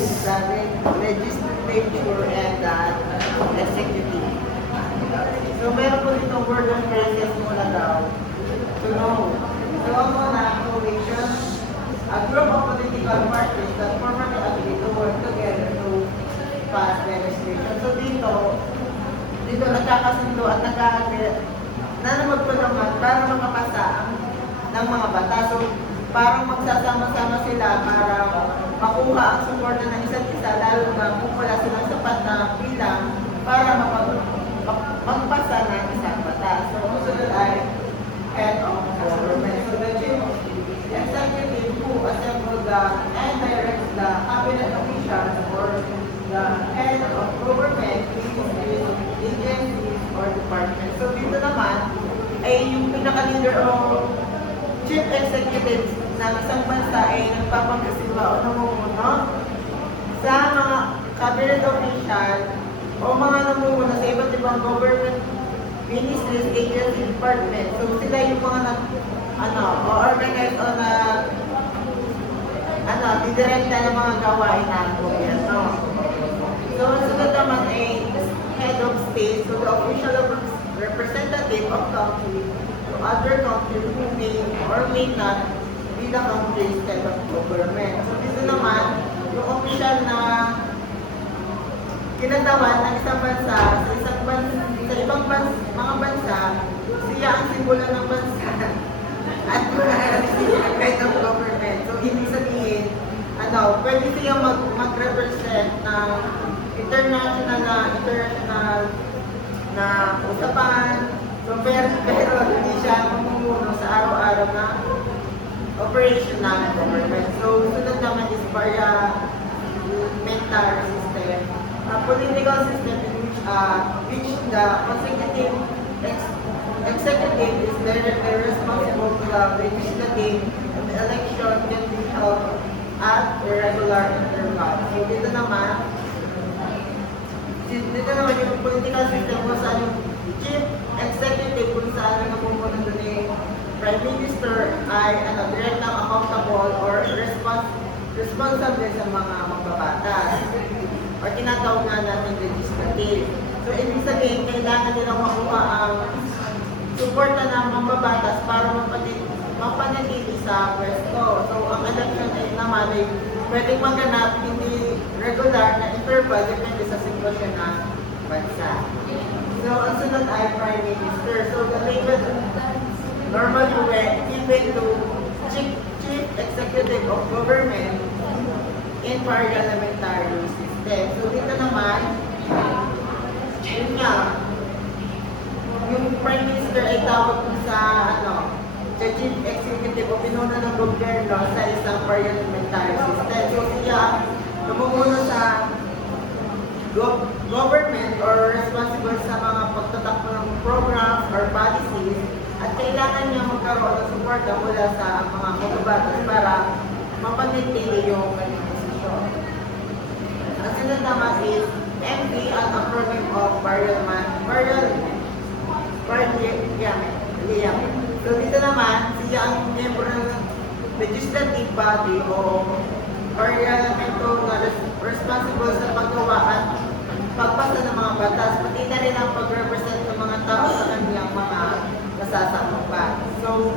is the legislature and the executive. So meron po ditong word and phrases muna daw. To know. So ang muna, innovation, a group of political parties that formally agree to work together to pass legislation. So dito nagkakasundo at nagkakagri na magpulaman para makapasa ng mga batas. So parang magsasama-sama sila para makuha ang suporta ng isa't isa, lalo na kung wala silang sapat na bilang para magpasa ng isang batas. So ang sunod ay head of government. So the chief executive who assembles and directs the cabinet officials or the head of government, ministries, agencies, or departments. So dito naman ay yung pinaka-leader o chief executive ng isang bansa ay nagpapagkasilwa o namumuno sa mga cabinet official o mga namumuno sa iba't ibang government ministries, agency, department. So sila yung mga organize o didirekta ng mga gawain ng gobyerno. So ang sunod naman ay head of state, so the official representative of country to other countries who may or may not be the country's head of government. So dito naman, yung official na kinatawan ng isang bansa sa ibang mga bansa, siya ang simbolo ng bansa at siya ang head of government. So ibig sabihin, pwede siya mag-represent ng international na usapan. So pero hindi siya mamumuno sa araw-araw na operation ng government. So sunod naman is parliamentary system. A political system in which the executive is directly responsible to the legislative, and the election can be held at irregular intervals. So dito naman yung political system kung saan yung chief executive kung saan ang namumuno doon ni Prime Minister ay direktang accountable or responsible sa mga magbabatas or tinatawag nga natin legislative. So ibig sabihin, kailangan nilang makuha ang suporta ng mambabatas para mapanatili sa pwesto. So ang election ay naman ay pwedeng maganap hindi regular na interval depende sa sitwasyon ng bansa. So ang sunod ay Prime Minister. So the label normally given to chief executive of government in parliamentary system. So dito naman, yun nga, yung Prime Minister ay tawag sa sa chief executive o pinuno ng gobyerno sa isang parliamentary system. So siya namumuno sa government or responsible sa mga pagtatakbo ng programs or policies at kailangan niya magkaroon ng suporta mula sa mga magbabatas para mapanatili yung kanyang posisyon. Ang sunod naman is MD at approving of parliament. So dito naman, siya ang member ng legislative body o parlamento na responsible sa paggawa at pagpasa ng mga batas, pati na rin ang pag-represent ng mga tao sa kanilang mga nasasakupan. So,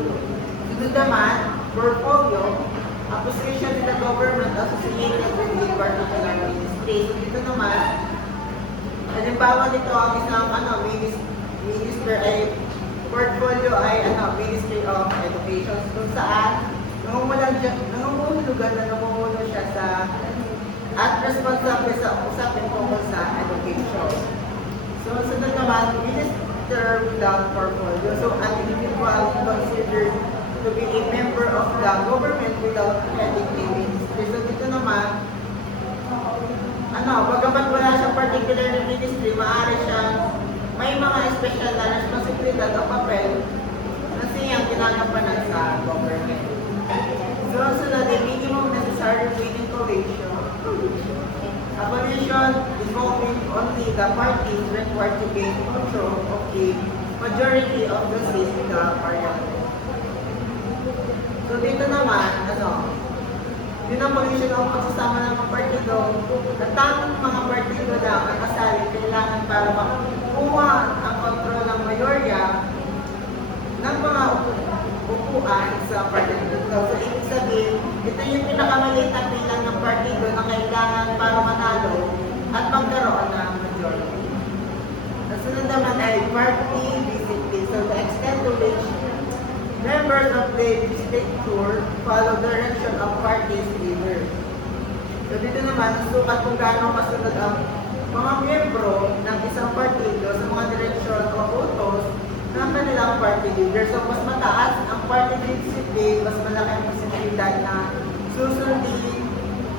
dito naman, portfolio, a position in the government associated with the particular ministry. So dito naman, halimbawa nito ang isang minister ay portfolio ay Ministry of Education, kung saan nangungulugan na namumuno siya sa at responsible sa usapin tungkol sa education. So sunod naman, minister without portfolio. So an individual considered to be a member of the government without heading a ministry. So dito naman, bagamat wala siyang particular na ministry, maaari siyang may mga special na responsibilidad o papel na siyang ginagampanan sa government. So, sunod, the minimum necessary within coalition. A coalition involving only the parties required to gain control of the majority of the seats in the parliament. So, dito naman, denomination o pagsasama ng mga partido, at tanging mga partido lang ang kasali kailangan para makuha ang kontrol ng mayorya ng mga upuan sa partido. So, ibig sabihin, ito yung pinakamaliit na bilang ng partido na kailangan para manalo at magkaroon ng majority. Ang sunod naman ay party discipline. So, the extent to which members of the legislature follow direction of party's leader. So, dito naman, sukat kung gaano kasunod ang mga miyembro ng isang partido sa mga direksyon o utos ng kanilang party leader. So, mas mataas ang party discipline, mas malaki ang posibilidad na susundin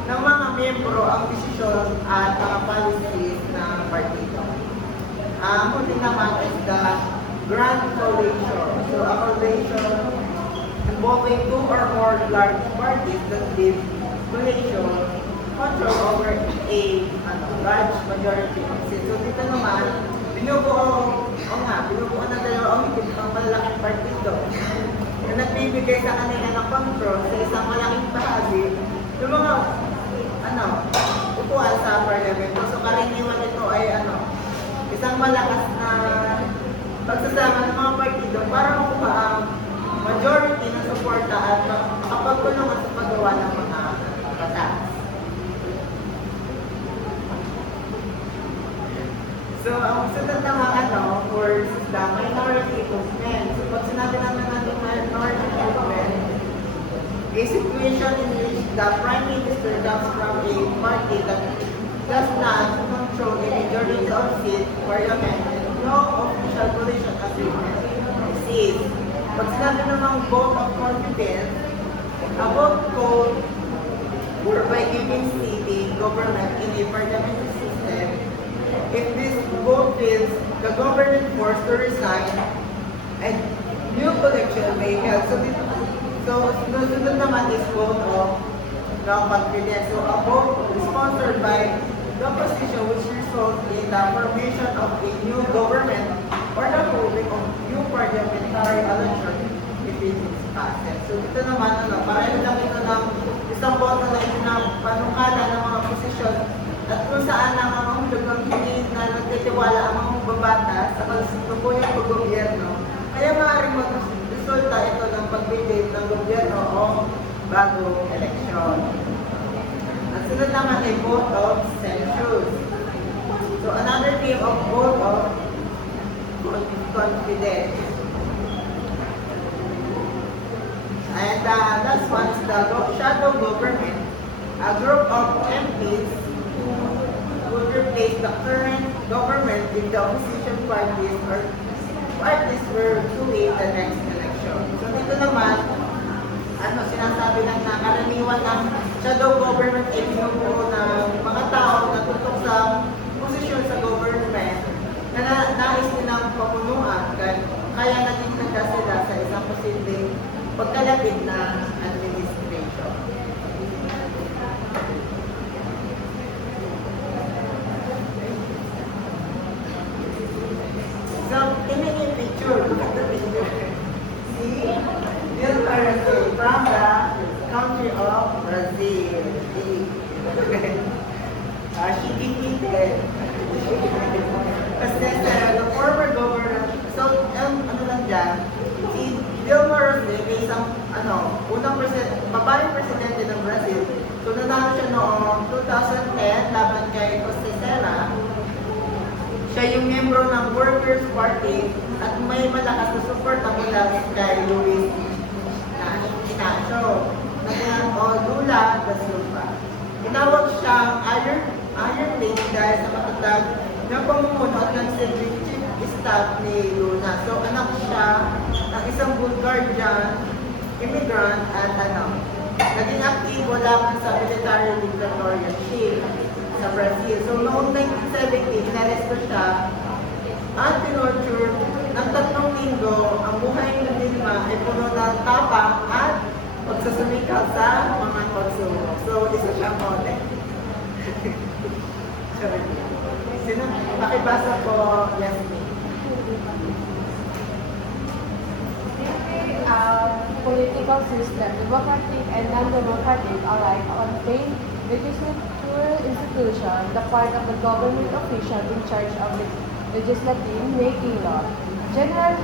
ng mga miyembro ang desisyon at mga policies ng partido. Muli naman is the Grand Coalition. So, a coalition involving two or more large parties that give coalition control over a large majority of seats. So, dito naman, binubuo ng dalawang higit ang malalaking partido na nagbibigay sa kanila ng control sa isang malaking bahagi ng mga upuan sa parlamento. So, karaniwan ito ay isang malakas na pagsasama ng mga partido para makuha ang majority ng suporta at makapagtulungan sa paggawa ng mga batas. So, ang sunod na mga words is the minority movement. So, pag sinabi naman natin minority movement, a situation in which the Prime Minister comes from a party that does not control a majority of seats in Parliament and no official coalition agreement exists. Pag sinabi namang vote of confidence, a vote called whereby giving city government in a parliamentary system, if this vote fails, the government forced to resign and new election may be held. So sunod naman is vote of confidence. So a vote sponsored by the opposition which results in the formation of a new government or the holding of new parliamentary election if it is passed. So ito naman, pareho lang ito ng isang boto na ipinapanungkala ng mga posisyon at kung saan ang mga hulog ng hindi na nagtitiwala ang mga babatas sa kalusukuyang gobyerno. Kaya maaaring mag-resulta ito ng pagbibig ng gobyerno o bagong eleksyon. Ang sunod naman ay vote of censure. So another name of vote of confidence. And the last one is the shadow government. A group of MPs would replace the current government if the opposition parties or parties were to win the next election. So dito naman, sinasabi lang na karaniwan ng shadow government ay binubuo ng mga tao na tutok sa posisyon sa government na nais nilang pamunuan kaya naging nagda sila sa isang posibleng pagkalapit na administration. So, tingnan yung picture. Look at the picture. See? These are from the country of Brazil. She defeated. Kasi the former governor, so, ano lang dyan, si Dilma Rousseff ay isang, babaeng presidente ng Brazil. So, nanalo siya noong 2010 laban kay Jose Serra. Siya yung membro ng Workers' Party at may malakas na suporta mula kay Luis Inacio o Lula da Silva. Tinawag siyang Iron Lady dahil sa matatag na pamumuno at nagsilbing chief staff ni Luna. So anak siya ng isang Bulgarian immigrant at naging aktibo laban sa military dictatorship sa Brazil. So noong 1970, inaresto siya at pinorture ng 3 linggo. Ang buhay ng Dilma ay puno ng tapang at pagsasumikap sa mga pagsubok. So isa siyang model. Sino? Pakibasa po, Yasmin. Political political system, democratic and non-democratic alike, contain legislature institution, the part of the government official in charge of legislative making law. General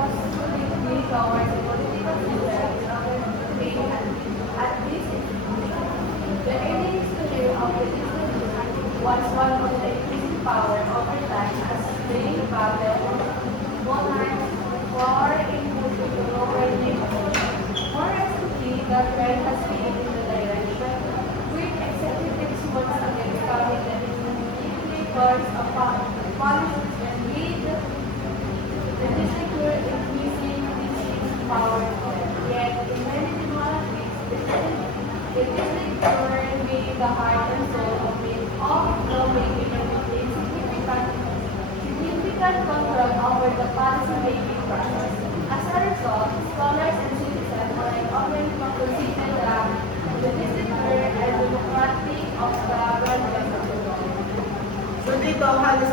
hostility towards the political system in order to maintain at this institution. The early history of the institution was one of the increasing power over time as they battled monarchs for imposing the governing authority. More recently, the trend has been in the direction with executives once again becoming the initiators of policies and lead the legislature increasing its power. Yet, in many democracies, the legislature remains the heart and soul of lawmaking and maintains significant control over the policy-making process. As a result, scholars and citizens alike often consider the legislature as democratic of the government of the law. So dito, halos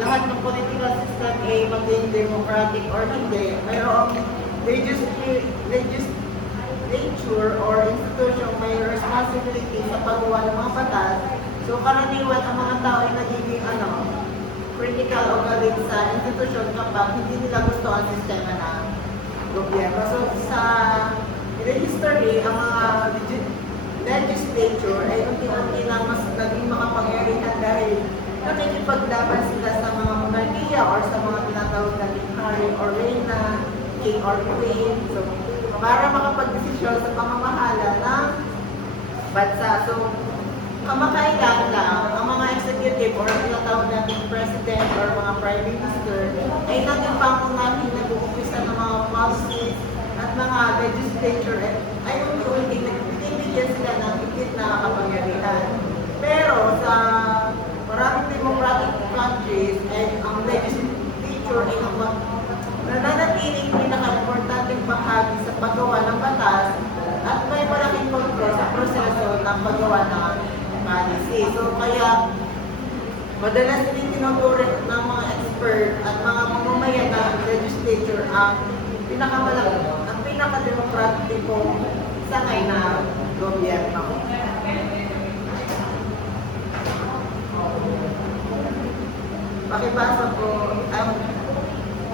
lahat ng political system ay maging democratic or hindi, mayroong legislature or institution may responsibility sa paggawa ng mga batas. So karaniwan ang mga tao ay nagiging critical o galit sa institution kapag hindi nila gusto ang sistema ng gobyerno. So sa history, ang mga legislature ay unti-unti na mas naging makapangyarihan dahil nakikipaglaban sila sa mga monarkiya or sa mga tinatawag natin hari or reyna, king or queen. So, para makapag-desisyon sa pamamahala ng bansa. So, kamakailan lang, ang mga executive or tinatawag natin president or mga prime minister ay naging pangunahing nag-uumpisa ng mga policies at mga legislature ay unti-unti binibigyan sila ng higit na kapangyarihan. Pero sa maraming democratic countries ay ang legislature ay nananatiling pinaka-importanteng bahagi sa paggawa ng batas at may malaking kontrol sa proseso ng paggawa ng policy. So kaya madalas din tinuturing ng mga expert at mga mamamayan ng legislature ang pinaka-demokratikong sangay na gobyerno. Pakibasa po.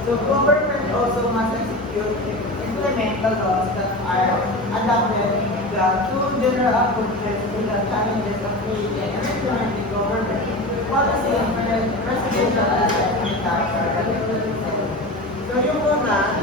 So government also must execute, implement the laws that are adopted to general approaches to the challenges of creating and implementing government policy and presidential legislation. So yung una,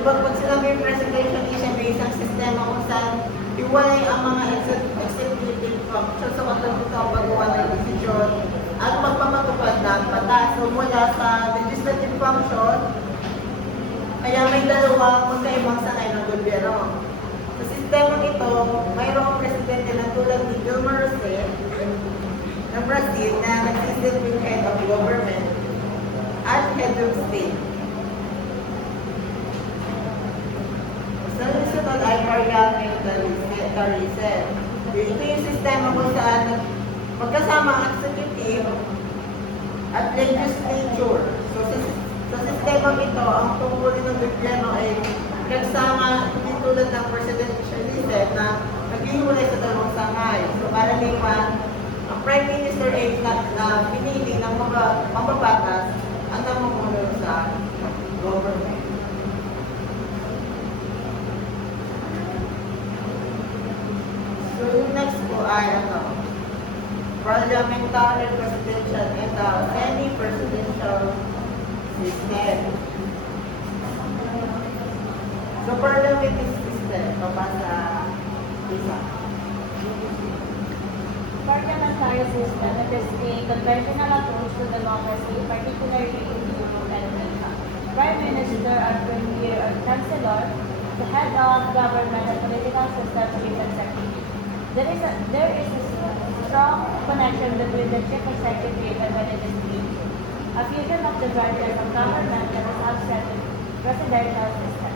pag sinabing presentation is siya may isang sistema kung saan iwalay ang mga executive function sa katulad paggawa ng desisyon at magpapatupad ng batas. So mula sa legislative function, kaya may dalawang magkaibang sangay ng gobyerno. Sa sistema ito, mayroong presidente na tulad ni Dilma Rousseff ng Brazil na nagsisilbing head of government at head of state. Sa susunod ay parliamentarianism. Ito yung sistema kung saan magkasama ang executive at legislature. So sa sistema ito, ang tungkulin ng gobyerno ay nagsama hindi tulad ng presidentialism na naghihiwalay sa dalawang sangay. So karaniwan, ang prime minister ay pinili ng mga mambabatas ang namumuno sa government. So yung next po ay parliamentary, presidential, and semi-presidential system. So parliamentary system, papasa isa. parliamentary system, it is a conventional approach to democracy, particularly in Europe and Asia. Prime Minister or Premier or Chancellor, the head of government and political system, chief executive. There is a strong connection between the chief executive and the legislature. A fusion of the branches of government that is absent in presidential system.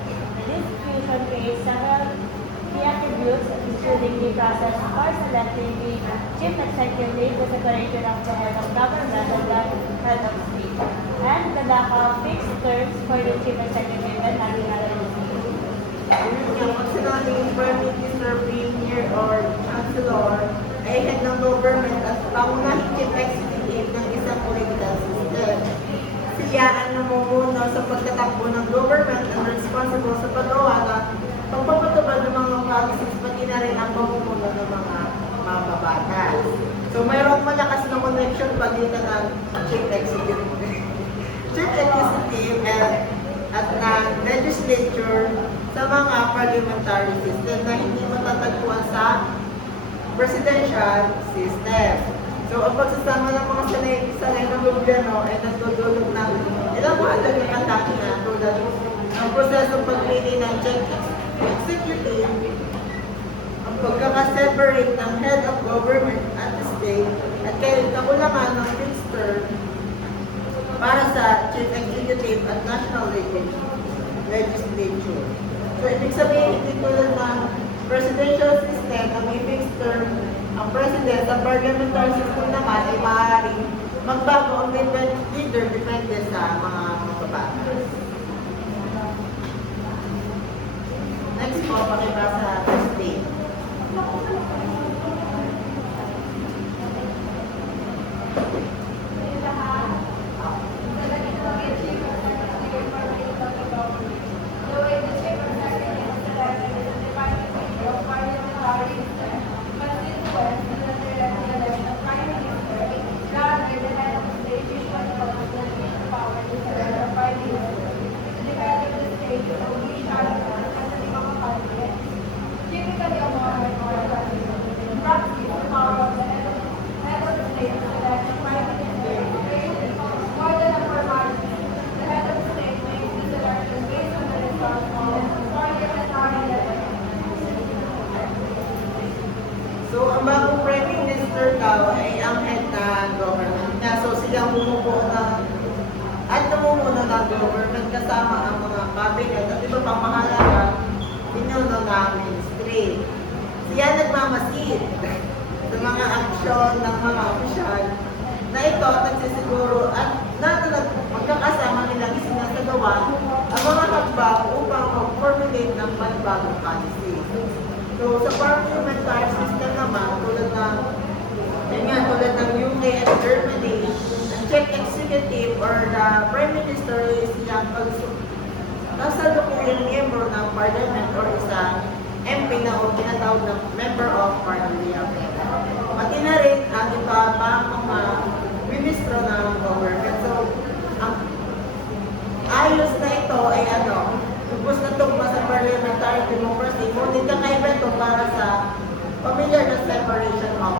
This fusion creates several key attributes, including the process for selecting the chief executive, the separation of the head of government and the head of state, and the lack of fixed terms for the chief executive and national legislature. Pag sinabing Prime Minister, Premier, or Chancellor ay head ng government at pangunahing chief executive ng isang political system. Siya ang namumuno sa pagtatakbo ng government and responsible sa paggawa ng pagpapatubad ng mga policies, pati na rin ang pamumuno ng mga mababatas. So mayroong malakas na connection pagitan ng chief executive at ng legislature sa mga parliamentary system na hindi matatagpuan sa presidential system. So, ang pagsasama ng mga sanay ng gobyerno ay nagdudulot ng ilang mahalagang atake na tulad ng prosesong pagpili ng chief executive, ang pagkakaseparate ng head of government at the state, at kakulangan ng fixed term para sa chief executive at national legislature. So, ibig sabihin, hindi tulad ng presidential system na may fixed term, ang president sa parliamentary system naman ay maaaring magbago ang leader depende sa mga kabatas. Next po, pakibasa sa state. So, ang bagong Prime Minister daw ay ang head na government na. So, silang bumubuo at namumuno ng government kasama ang mga cabinet at iba pang mahalaga pinuno na ministry. Siya nagmamasid sa mga aksyon ng mga opisyal na ito nagsisiguro at magkakasama nilang isinasagawa ang mga hakbang upang mag-formulate ng panibagong policy. So, sa parliamentary system naman, tulad ng UK at Germany, ang chief executive or the prime minister is siyang kasalukuyang miyembro ng parliament or isang MP na o tinatawag na member of parliament. Pati na rin ang iba pang mga ministro ng government. So, ang ayos na ito ay tugos na tugma sa parliamentary democracy, ngunit ang kaiba ito para sa familiar na separation of